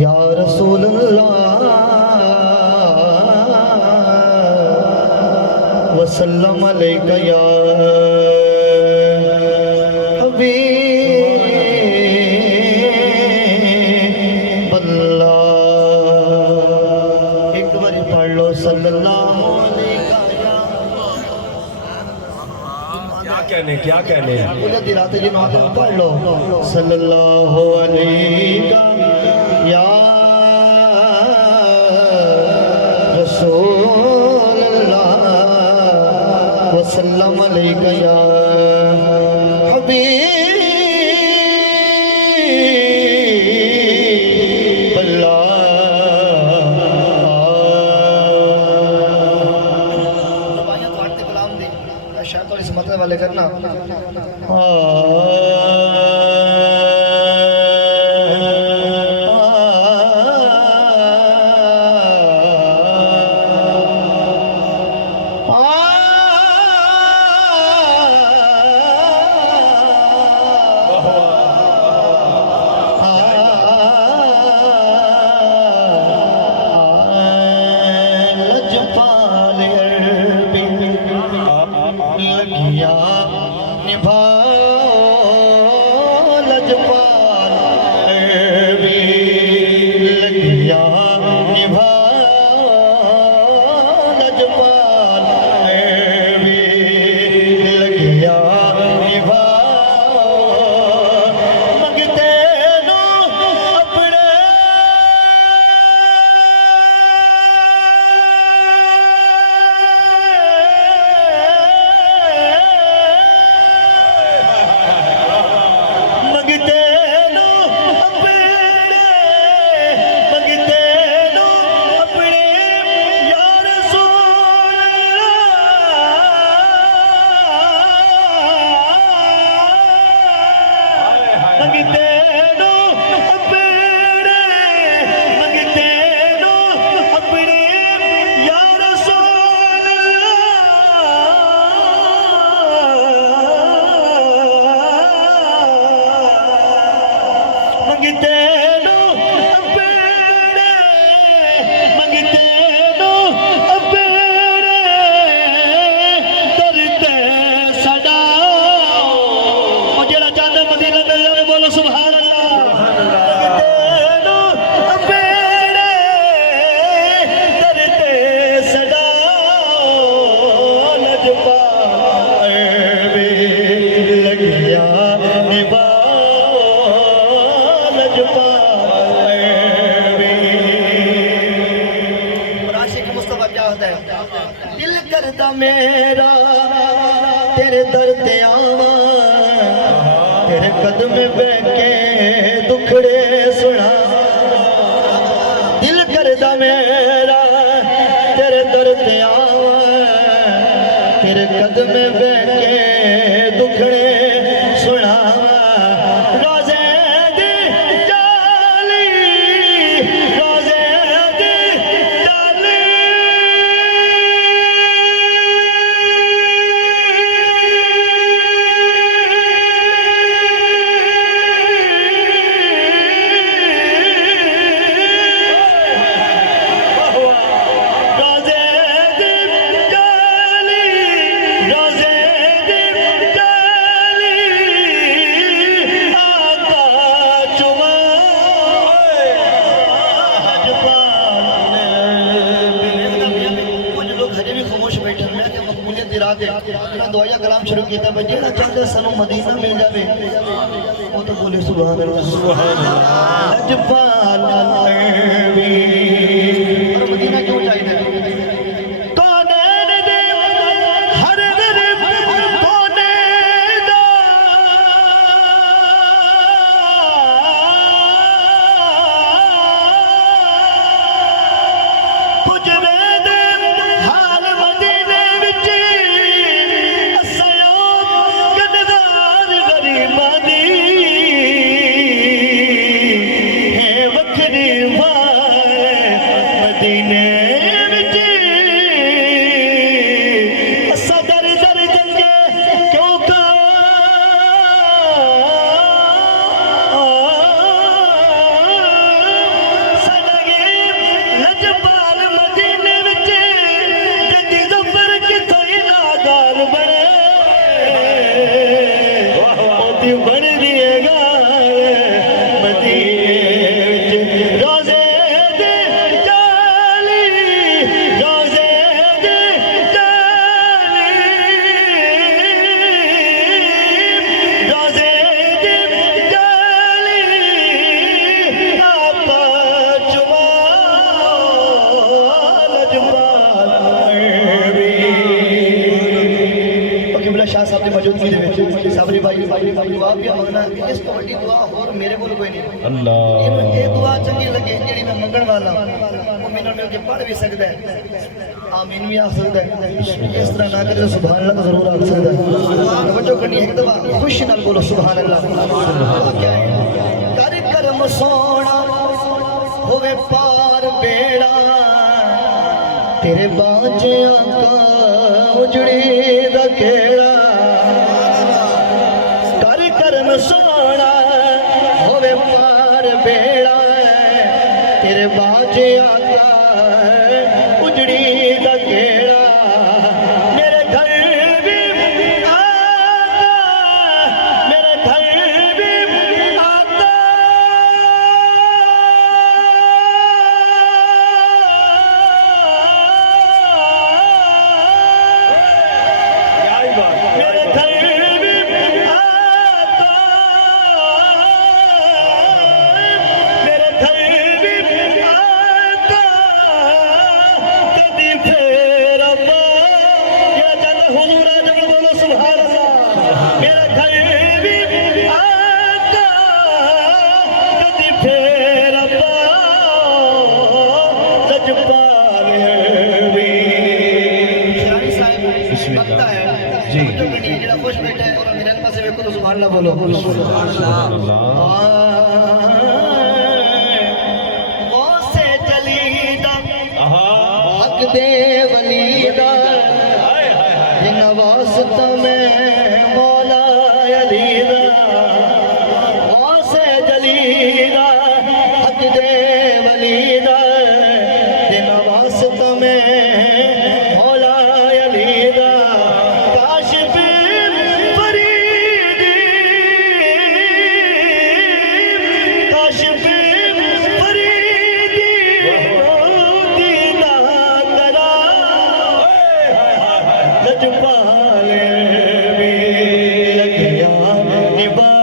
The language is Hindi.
या रसूल अल्लाह वसल्लम अलैका या हबीब अल्लाह। एक बारी पढ़ लो सल्लल्लाहु अलैका या। क्या कहने बोले दिलाते जी ना पढ़ लो सल्लल्लाहु अलैका या रसूल अल्लाह वसल्लम अलैका या हबीब अल्लाह। थोड़ी सी मतलब वाले करना लगिया निभाओ लजपाल भी लगिया निभाओ लजपाल भी लगिया निभाओ मंगते नो अपने दिल करता मेरा तेरे दर ते आवा तेरे कदम बैके दुखड़े सुना। दिल करता मेरा तेरे दर ते आवा तेरे कदम बैके दुखड़े सुना। रोज़े दी जाली रोज़े दी जाली दुआया कलाम शुरू किया भाई जेड़ा चाहते सानू मदीना मिल जावे वो तो बोले सुभान अल्लाह सुभान अल्लाह। लजपाल और मदीना क्यों चाहिए वखरी माफिया मंगना इस तो बड़ी दुआ और मेरे को कोई नहीं अल्लाह ये दुआ चंगी लगे जेड़ी मैं मंगण वाला वो मैंने मिल के पढ़ भी सकता है आमीन भी आ सकता है इस तरह ना करे तो सुभान अल्लाह तो जरूर आ सकता है बच्चों करनी एक दफा खुशी नाल बोलो सुभान अल्लाह क्या है कर करम सोना होवे पार बेड़ा तेरे बांझियां का उजड़ी दा केड़ा कर करम सोना होवे पार बेड़ा तेरे बांझियां का उजड़ी दा केड़ा मेरे घर भी आता मेरे घर भी आता क्या ही बात मेरे घर भी आता मेरे घर भी आता कदी फेर अब्बा या जल हुजूर जब बोलो सुभान अल्लाह मेरे घर भी आता कदी फेर अब्बा लजपाल भी शाही साहब लगता है जी। जो जेड़ा खुश बैठा है और मेरे पास देखो तो सुभान अल्लाह बोलो अल्लाह